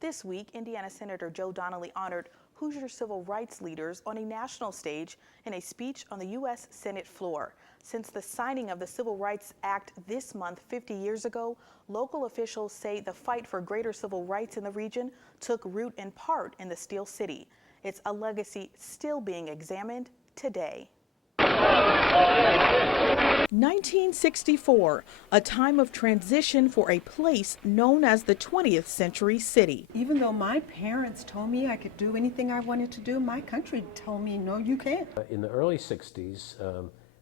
This week, Indiana Senator Joe Donnelly honored Hoosier civil rights leaders on a national stage in a speech on the U.S. Senate floor. Since the signing of the Civil Rights Act this month 50 years ago, local officials say the fight for greater civil rights in the region took root in part in the Steel City. It's a legacy still being examined today. 1964, a time of transition for a place known as the 20th century city. Even though my parents told me I could do anything I wanted to do, my country told me, no, you can't. In the early 60s,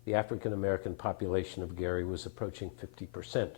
the African American population of Gary was approaching 50%.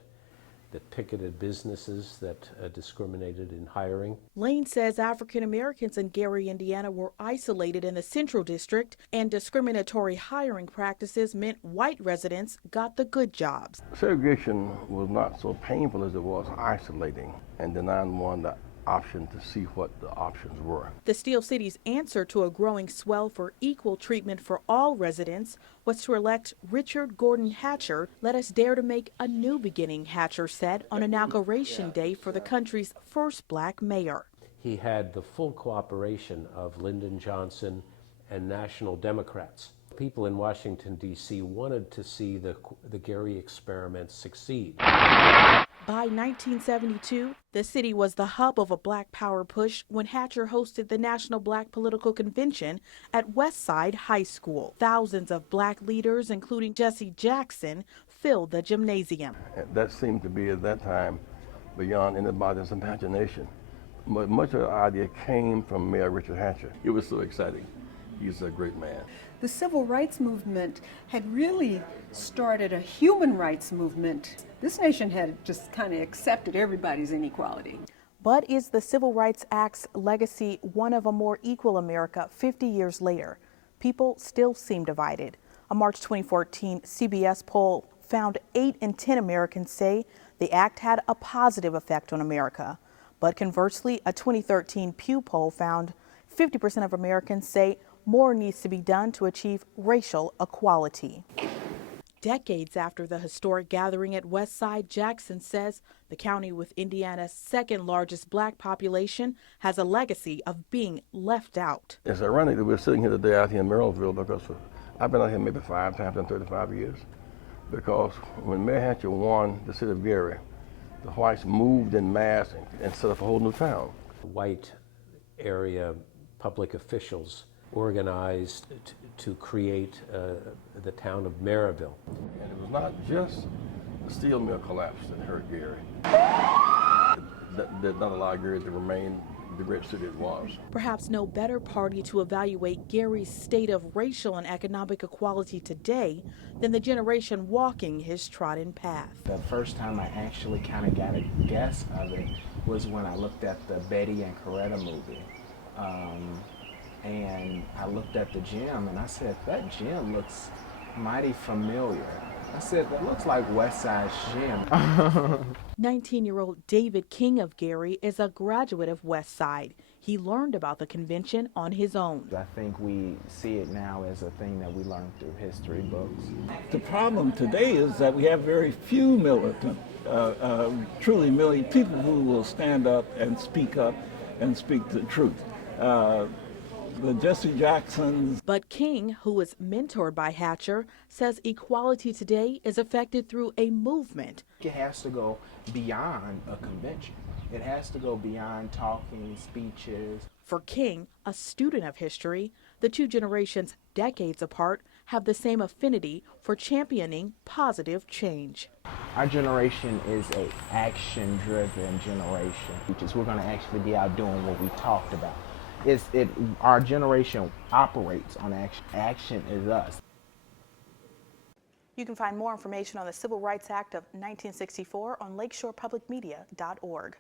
That picketed businesses, that discriminated in hiring. Lane says African Americans in Gary, Indiana were isolated in the Central District, and discriminatory hiring practices meant white residents got the good jobs. Segregation was not so painful as it was isolating and denying one the option to see what the options were. The Steel City's answer to a growing swell for equal treatment for all residents was to elect Richard Gordon Hatcher. Let us dare to make a new beginning, Hatcher said on Inauguration Day for the country's first black mayor. He had the full cooperation of Lyndon Johnson and national Democrats. People in Washington, D.C. wanted to see the Gary experiment succeed. By 1972, the city was the hub of a black power push when Hatcher hosted the National Black Political Convention at Westside High School. Thousands of black leaders, including Jesse Jackson, filled the gymnasium. That seemed to be at that time beyond anybody's imagination. But much of the idea came from Mayor Richard Hatcher. It was so exciting. He's a great man. The civil rights movement had really started a human rights movement. This nation had just kind of accepted everybody's inequality. But is the Civil Rights Act's legacy one of a more equal America 50 years later? People still seem divided. A March 2014 CBS poll found 8 in 10 Americans say the act had a positive effect on America. But conversely, a 2013 Pew poll found 50% of Americans say more needs to be done to achieve racial equality. Decades after the historic gathering at Westside, Jackson says the county with Indiana's second largest black population has a legacy of being left out. It's ironic that we're sitting here today out here in Merrillville because I've been out here maybe 5 times in 35 years. Because when Mayor Hatcher won the city of Gary, the whites moved in mass and set up a whole new town. White area public officials organized to create the town of Maryville. And it was not just the steel mill collapse that hurt Gary. That did not allow Gary to remain the great city it was. Perhaps no better party to evaluate Gary's state of racial and economic equality today than the generation walking his trodden path. The first time I actually kind of got a guess of it was when I looked at the Betty and Coretta movie. And I looked at the gym and I said, that gym looks mighty familiar. I said, that looks like Westside's gym. 19-year-old David King of Gary is a graduate of Westside. He learned about the convention on his own. I think we see it now as a thing that we learn through history books. The problem today is that we have very few militant, truly militant people who will stand up and speak the truth. The Jesse Jacksons. But King, who is mentored by Hatcher, says equality today is affected through a movement. It has to go beyond a convention. It has to go beyond talking, speeches. For King, a student of history, the two generations, decades apart, have the same affinity for championing positive change. Our generation is an action-driven generation, which is we're going to actually be out doing what we talked about. Our generation operates on action. Action is us. You can find more information on the Civil Rights Act of 1964 on lakeshorepublicmedia.org.